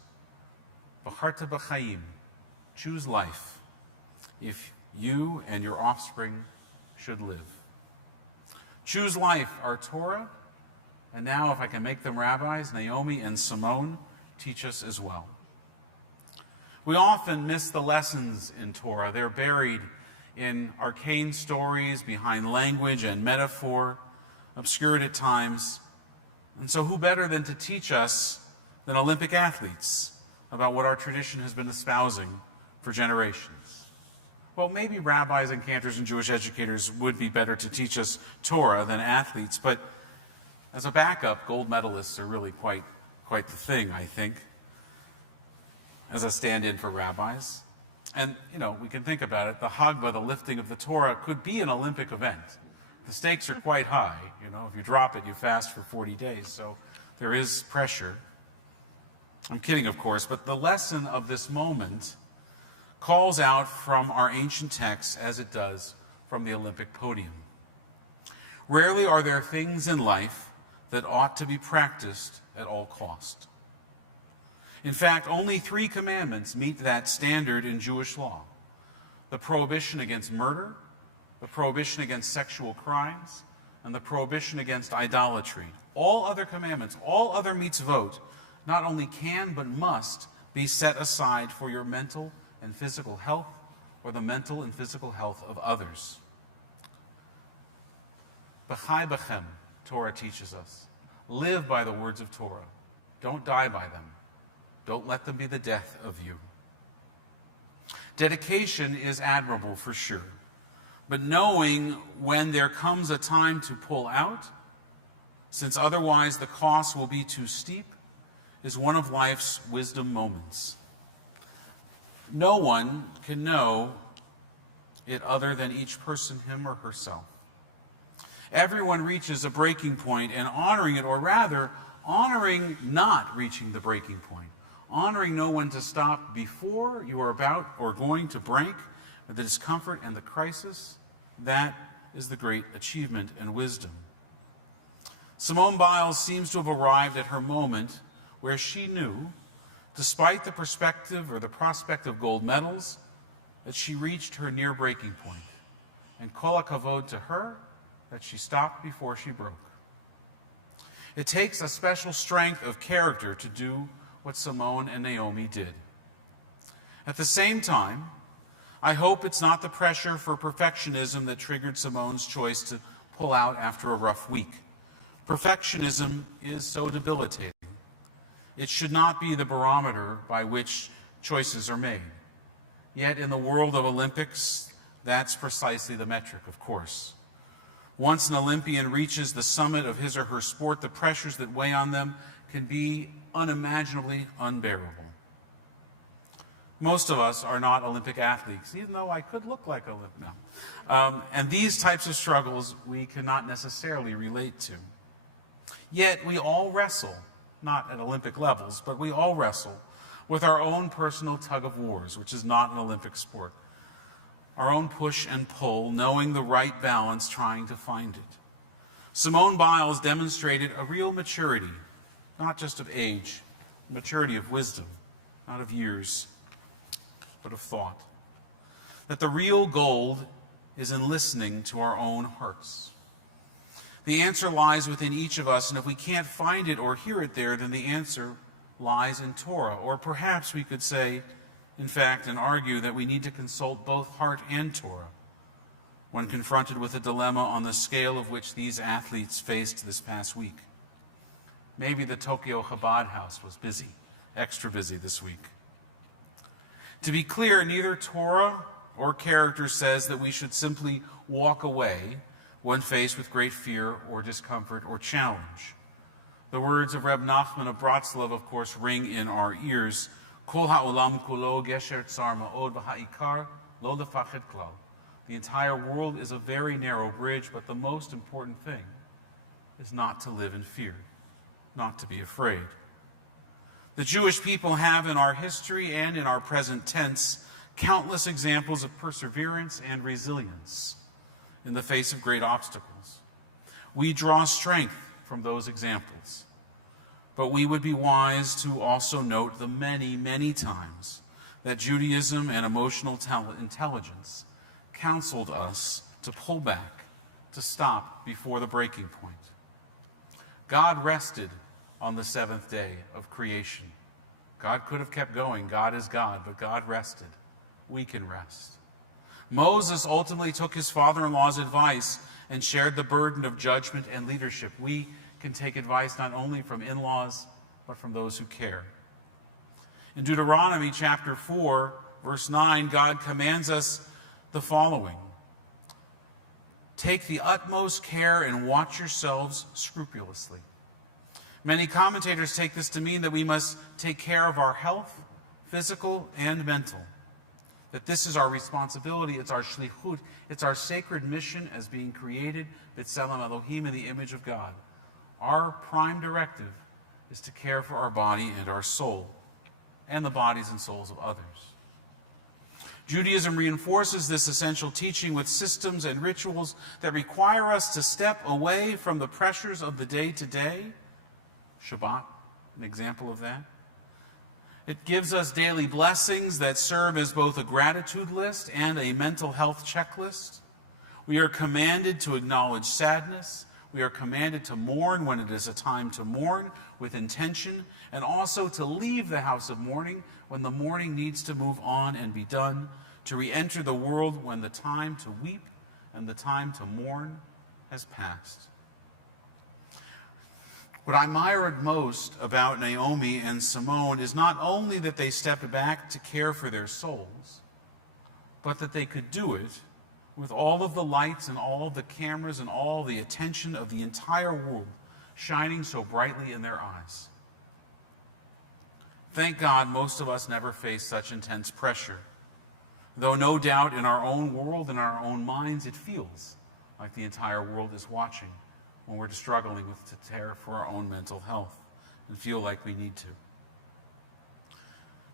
V'charta b'chayim, choose life, if you and your offspring should live. Choose life, our Torah, and now, if I can make them rabbis, Naomi and Simone teach us as well. We often miss the lessons in Torah. They're buried in arcane stories, behind language and metaphor, obscured at times. And so who better than to teach us than Olympic athletes about what our tradition has been espousing for generations? Well, maybe rabbis and cantors and Jewish educators would be better to teach us Torah than athletes, but as a backup, gold medalists are really quite the thing, I think, as a stand-in for rabbis. And, we can think about it. The Hagba, the lifting of the Torah, could be an Olympic event. The stakes are quite high. If you drop it, you fast for 40 days. So there is pressure. I'm kidding, of course, but the lesson of this moment calls out from our ancient texts, as it does from the Olympic podium. Rarely are there things in life that ought to be practiced at all cost. In fact, only 3 commandments meet that standard in Jewish law: the prohibition against murder, the prohibition against sexual crimes, and the prohibition against idolatry. All other commandments, all other mitzvot, not only can but must be set aside for your mental and physical health or the mental and physical health of others. B'chai b'chem, Torah teaches us. Live by the words of Torah. Don't die by them. Don't let them be the death of you. Dedication is admirable for sure, but knowing when there comes a time to pull out, since otherwise the cost will be too steep, is one of life's wisdom moments. No one can know it other than each person, him or herself. Everyone reaches a breaking point, and honoring it, or rather, honoring not reaching the breaking point, honoring no one to stop before you are about or going to break, the discomfort and the crisis, that is the great achievement and wisdom. Simone Biles seems to have arrived at her moment where she knew, despite the perspective or the prospect of gold medals, that she reached her near breaking point. And kol hakavod to her that she stopped before she broke. It takes a special strength of character to do what Simone and Naomi did. At the same time, I hope it's not the pressure for perfectionism that triggered Simone's choice to pull out after a rough week. Perfectionism is so debilitating. It should not be the barometer by which choices are made. Yet in the world of Olympics, that's precisely the metric, of course. Once an Olympian reaches the summit of his or her sport, the pressures that weigh on them can be unimaginably unbearable. Most of us are not Olympic athletes, even though I could look like Olympic now. And these types of struggles we cannot necessarily relate to. Yet we all wrestle, not at Olympic levels, but we all wrestle with our own personal tug of wars, which is not an Olympic sport. Our own push and pull, knowing the right balance, trying to find it. Simone Biles demonstrated a real maturity, not just of age, maturity of wisdom, not of years, but of thought. That the real gold is in listening to our own hearts. The answer lies within each of us, and if we can't find it or hear it there, then the answer lies in Torah. Or perhaps we could say, in fact, and argue that we need to consult both heart and Torah when confronted with a dilemma on the scale of which these athletes faced this past week. Maybe the Tokyo Chabad house was busy, extra busy this week. To be clear, neither Torah or character says that we should simply walk away when faced with great fear or discomfort or challenge. The words of Reb Nachman of Bratslav, of course, ring in our ears. Kol ha'olam kulo gesher tsar ma'od v'ha'ikar lo lefached klal. The entire world is a very narrow bridge, but the most important thing is not to live in fear, not to be afraid. The Jewish people have in our history and in our present tense countless examples of perseverance and resilience in the face of great obstacles. We draw strength from those examples, but we would be wise to also note the many, many times that Judaism and emotional intelligence counseled us to pull back, to stop before the breaking point. God rested on the seventh day of creation. God could have kept going. God is God, but God rested. We can rest. Moses ultimately took his father-in-law's advice and shared the burden of judgment and leadership. We can take advice not only from in-laws, but from those who care. In Deuteronomy chapter 4, verse 9, God commands us the following: take the utmost care and watch yourselves scrupulously. Many commentators take this to mean that we must take care of our health, physical and mental. That this is our responsibility, it's our shlichut, it's our sacred mission as being created, b'tselem Elohim, in the image of God. Our prime directive is to care for our body and our soul, and the bodies and souls of others. Judaism reinforces this essential teaching with systems and rituals that require us to step away from the pressures of the day-to-day. Shabbat, an example of that. It gives us daily blessings that serve as both a gratitude list and a mental health checklist. We are commanded to acknowledge sadness. We are commanded to mourn when it is a time to mourn with intention, and also to leave the house of mourning when the mourning needs to move on and be done, to re-enter the world when the time to weep and the time to mourn has passed. What I admired most about Naomi and Simone is not only that they stepped back to care for their souls, but that they could do it with all of the lights and all of the cameras and all the attention of the entire world shining so brightly in their eyes. Thank God most of us never face such intense pressure, though no doubt in our own world, in our own minds, it feels like the entire world is watching when we're struggling to care for our own mental health and feel like we need to.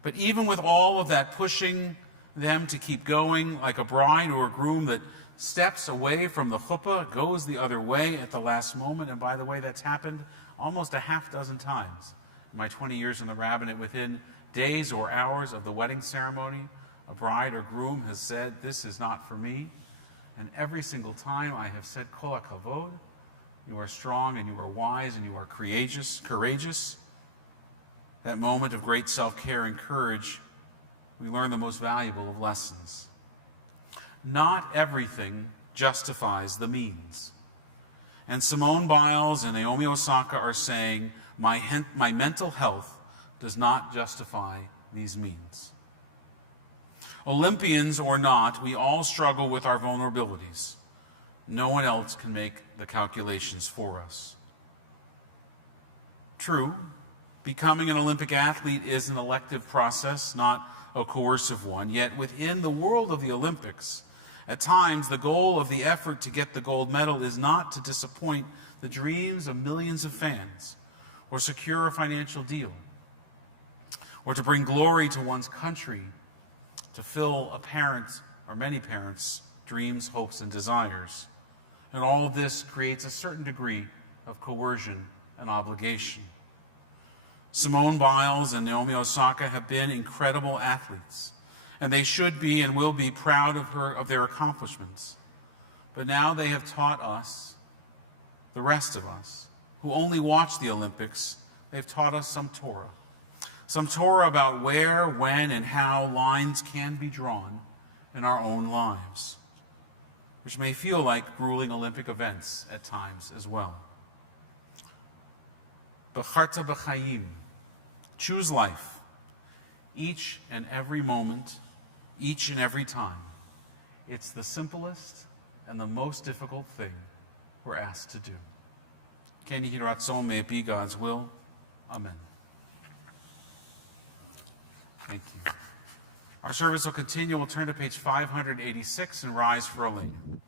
But even with all of that pushing them to keep going, like a bride or a groom that steps away from the chuppah, goes the other way at the last moment, and by the way, that's happened almost a half dozen times. In my 20 years in the rabbinate, within days or hours of the wedding ceremony, a bride or groom has said, "This is not for me." And every single time I have said, "Kol hakavod," you are strong and you are wise and you are courageous. That moment of great self-care and courage, we learn the most valuable of lessons. Not everything justifies the means. And Simone Biles and Naomi Osaka are saying, my mental health does not justify these means. Olympians or not, we all struggle with our vulnerabilities. No one else can make the calculations for us. True, becoming an Olympic athlete is an elective process, not a coercive one. Yet within the world of the Olympics, at times the goal of the effort to get the gold medal is not to disappoint the dreams of millions of fans, or secure a financial deal, or to bring glory to one's country, to fill a parent's or many parents' dreams, hopes, and desires. And all of this creates a certain degree of coercion and obligation. Simone Biles and Naomi Osaka have been incredible athletes, and they should be and will be proud of their accomplishments. But now they have taught us, the rest of us, who only watch the Olympics, they've taught us some Torah. Some Torah about where, when, and how lines can be drawn in our own lives, which may feel like grueling Olympic events at times as well. B'charta b'chayim, choose life, each and every moment, each and every time. It's the simplest and the most difficult thing we're asked to do. Ken Yehi Ratzon, may it be God's will. Amen. Thank you. Our service will continue. We'll turn to page 586 and rise for a lane.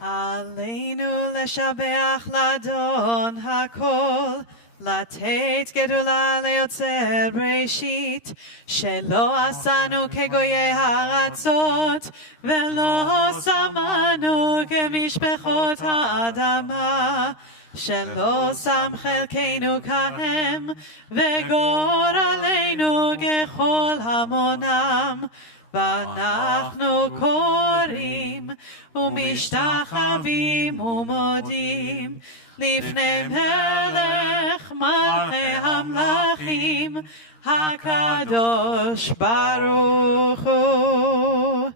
עלינו לשבח לאדון הכל, לתת גדולה ליוצר בראשית, שלא עשנו כגויי הארצות, ולא שמנו כמשפחות האדמה, שלא שם חלקנו כהם, וגורלנו ככל המונם. ואנחנו קוראים ומשתחווים ומודים לפני מלך מלכי המלכים הקדוש ברוך הוא,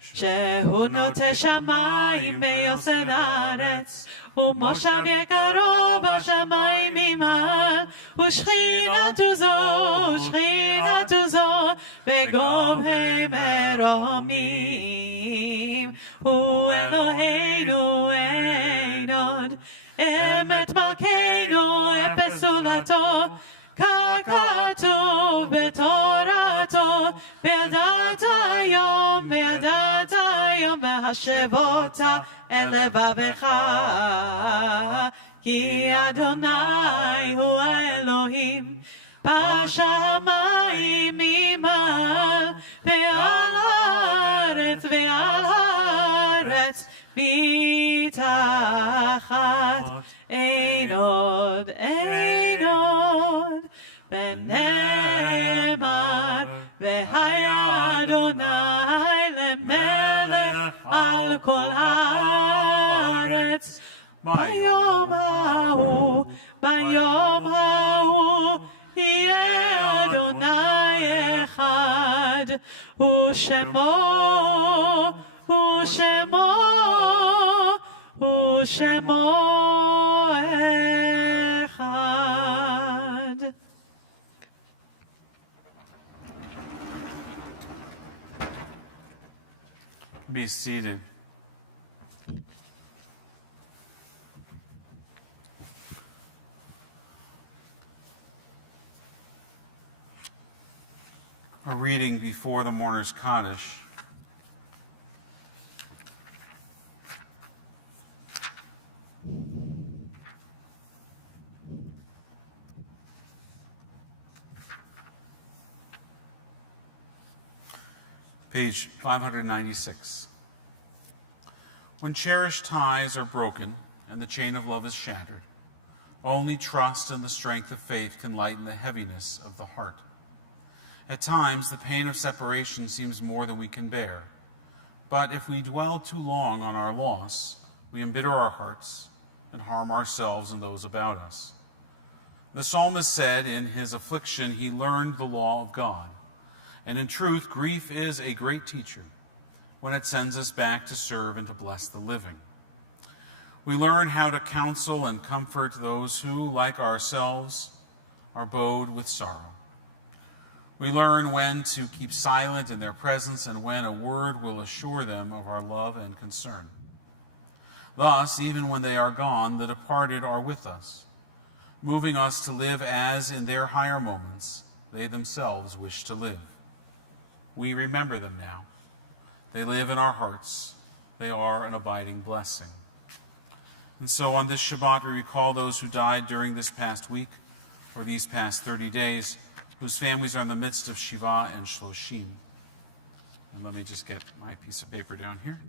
שהוא נוטה שמיים ויוסד הארץ, ומושב יקרו בשמיים ממעל, ושכינתו זו בגובה מרומים. הוא אלוהינו אין עוד, אמת מלכנו אפס זולתו, ככתוב בתורתו, וידעת היום השבותה אל לבבך, כי אדוני הוא האלוהים, בשמיים ממעל, ועל הארץ מתחת, אין עוד, ונאמר, והיה אדוני למלך על כל הארץ, ביום ההוא יהיה אדוני אחד, ושמו אחד. Be seated. A reading before the mourner's Kaddish. Page 596. When cherished ties are broken and the chain of love is shattered, only trust and the strength of faith can lighten the heaviness of the heart. At times, the pain of separation seems more than we can bear. But if we dwell too long on our loss, we embitter our hearts and harm ourselves and those about us. The psalmist said in his affliction he learned the law of God. And in truth, grief is a great teacher when it sends us back to serve and to bless the living. We learn how to counsel and comfort those who, like ourselves, are bowed with sorrow. We learn when to keep silent in their presence and when a word will assure them of our love and concern. Thus, even when they are gone, the departed are with us, moving us to live as, in their higher moments, they themselves wish to live. We remember them now. They live in our hearts. They are an abiding blessing. And so on this Shabbat, we recall those who died during this past week or these past 30 days, whose families are in the midst of Shiva and Shloshim. And let me just get my piece of paper down here.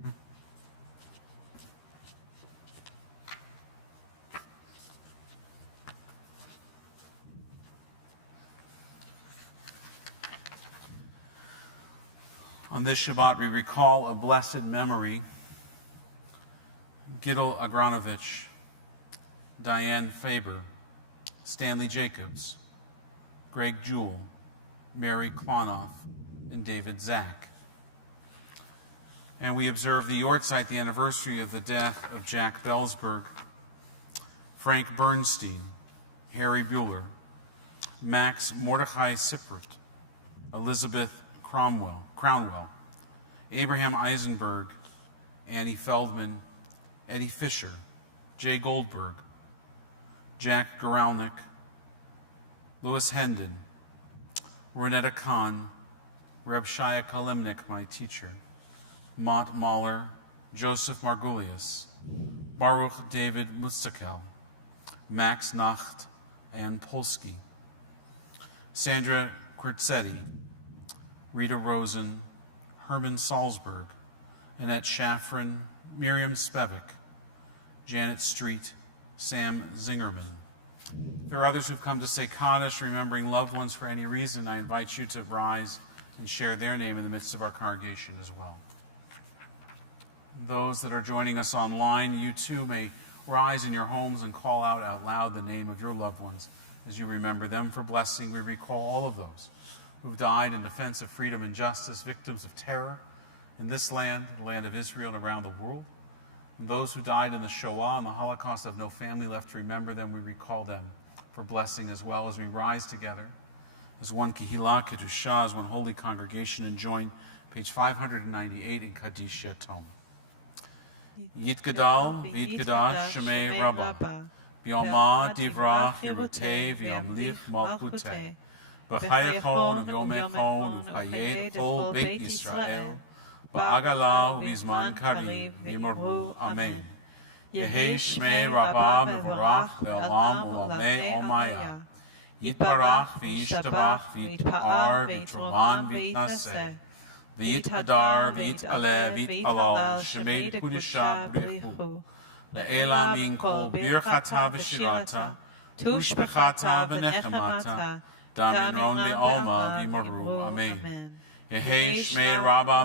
On this Shabbat, we recall a blessed memory. Gidel Agranovich, Diane Faber, Stanley Jacobs, Greg Jewell, Mary Klonoff, and David Zack. And we observe the Yortzeit, the anniversary of the death of Jack Bellsberg, Frank Bernstein, Harry Bueller, Max Mordechai Sippert, Elizabeth Cromwell, Abraham Eisenberg, Annie Feldman, Eddie Fisher, Jay Goldberg, Jack Goralnik, Louis Hendon, Renetta Kahn, Reb Shaya Kalimnik, my teacher, Mott Mahler, Joseph Margulies, Baruch David Mutzakel, Max Nacht, Ann Polsky, Sandra Quercetti, Rita Rosen, Herman Salzberg, Annette Shaffrin, Miriam Spevik, Janet Street, Sam Zingerman. If there are others who've come to say Kaddish, remembering loved ones for any reason, I invite you to rise and share their name in the midst of our congregation as well. Those that are joining us online, you too may rise in your homes and call out loud the name of your loved ones as you remember them for blessing. We recall all of those who've died in defense of freedom and justice, victims of terror in this land, the land of Israel, and around the world. And those who died in the Shoah and the Holocaust have no family left to remember them. We recall them for blessing as well as we rise together as one Kehillah Kedushah, as one holy congregation, and join page 598 in Kaddish Yatom. Yitgadal v'yitgadash Shemei Rabbah B'yoma divrach Yerutei v'yamlich malchutei B'chayachon v'yomechon v'chayed chol Beit Yisrael בעגלה ובזמן קריב, יאמרו אמן. יהי שמי רבה מבורך לעולם ולעולמי עולמיה. יתברך וישתבח ויתפאר ויתרומם ויתנשא. ויתהדר ויתעלה ויתהלל שמי קודשה בריחו. לעילה מן כל ברכתה ושירתה, תושבחתה ונחמתה, דמרון לעלמא ויאמרו אמן. יהי שמי רבה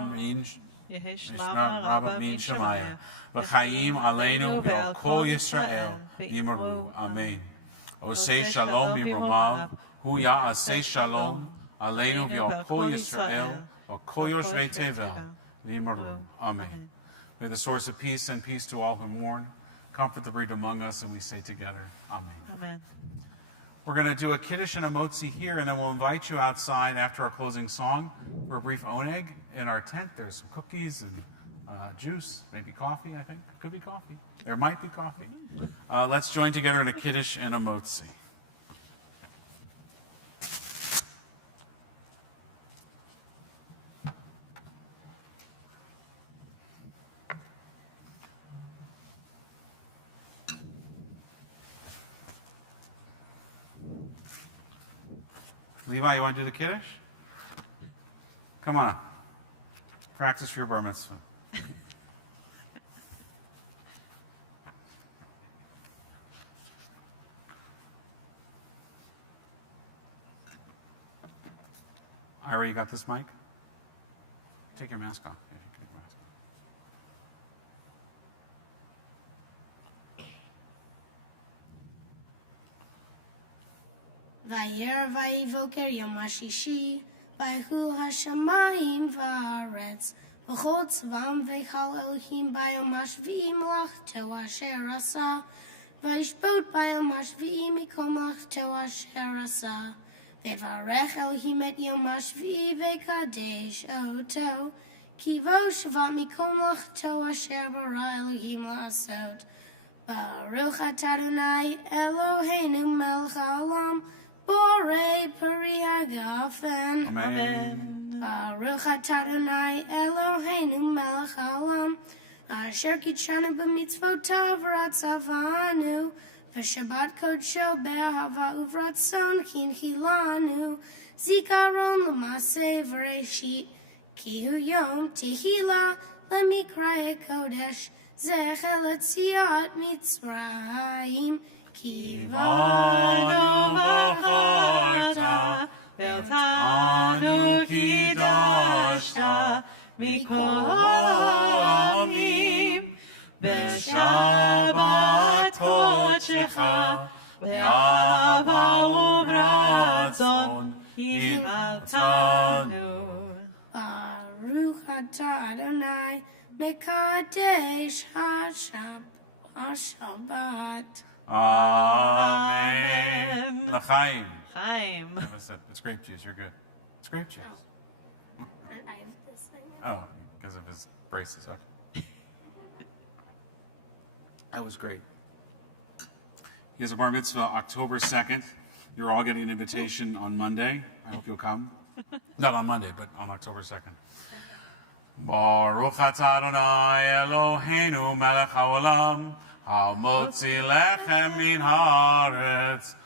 מן שמיה, וחיים עלינו ועל כל ישראל, ויאמרו אמן. עושה שלום במרומיו, הוא יעשה שלום עלינו ועל כל ישראל, ועל כל יושבי תבל, ויאמרו amen. May the source of peace send peace to all who mourn, comfort the bereaved among us, and we say together, amen. Amen. We're going to do a kiddush and a motzi here, and then we'll invite you outside after our closing song for a brief oneg in our tent. There's some cookies and juice, maybe coffee, I think. Could be coffee. There might be coffee. Let's join together in a kiddush and a motzi. Levi, you want to do the kiddush? Come on up. Practice for your bar mitzvah. Ira, you got this mic? Take your mask off. Yeah, you can take your mask off. Vayer vayivoker yom hashishi, vayihu hashamayim va'aretz, v'chol tzvam v'chal Elohim bayom hashvi'i melachto asher asa, vayishbot bayom hashvi'i mikol melachto asher asa, v'varech Elohim et yom hashvi'i v'kadesh oto, ki vo shavat mikol melachto asher bara Elohim la'asot. Baruch atah Adonai Eloheinu melech haolam, Borei Peri Hagafen. Amen. Baruch atah Adonai Eloheinu melech haolam, asher kitshanu b'mitzvotav v'ratzavanu, v'shabbat kodsho be'ahava uvratzon kinchilanu, zikaron l'maseh v'reshit, ki hu yom tehila lemikra kodesh, zecher l'tziat Mitzrayim, ki Kivanu v'charta, Ve'otanu kiddashta, mikol ha'amim, Ve'shabbat kodshecha, ve'ahava uvratzon kilaltanu. Baruch atah Adonai mekadesh ha-Shabbat. Amen. L'chaim. Chaim. It's grape juice. You're good. It's grape juice. I have this thing. Oh, because of his braces. Okay. That was great. He has a bar mitzvah October 2nd. You're all getting an invitation on Monday. I hope you'll come. Not on Monday, but on October 2nd. Baruch atah Adonai Eloheinu melech haolam, hamotzi lechem min haaretz.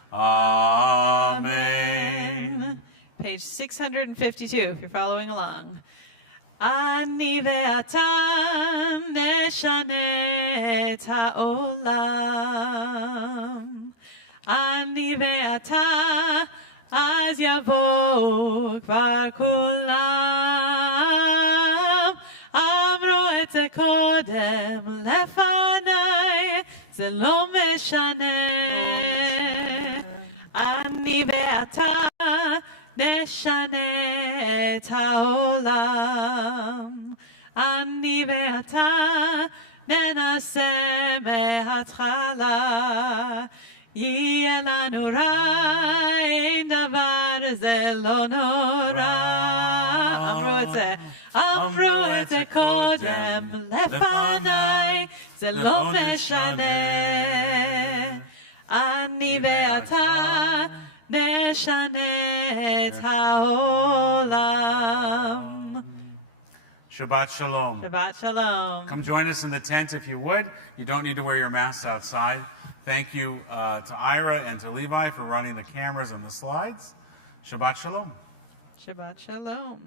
Amen. Page 652, if you're following along. Ani ve'ata neshane et ha'olam. Ani ve'ata az yavo kvar kulam. Amro et ze kodem lefanai, ze lo meshane. Ani ve'ata neshane et ha'olam. Ani ve'ata ננסה מההתחלה, יהיה לנו רע, אין דבר זה לא נורא. אמרו את זה קודם לפניי, זה לא משנה. אני ואתה נשנה את העולם. Shabbat Shalom. Shabbat Shalom. Come join us in the tent if you would. You don't need to wear your masks outside. Thank you to Ira and to Levi for running the cameras and the slides. Shabbat Shalom. Shabbat Shalom.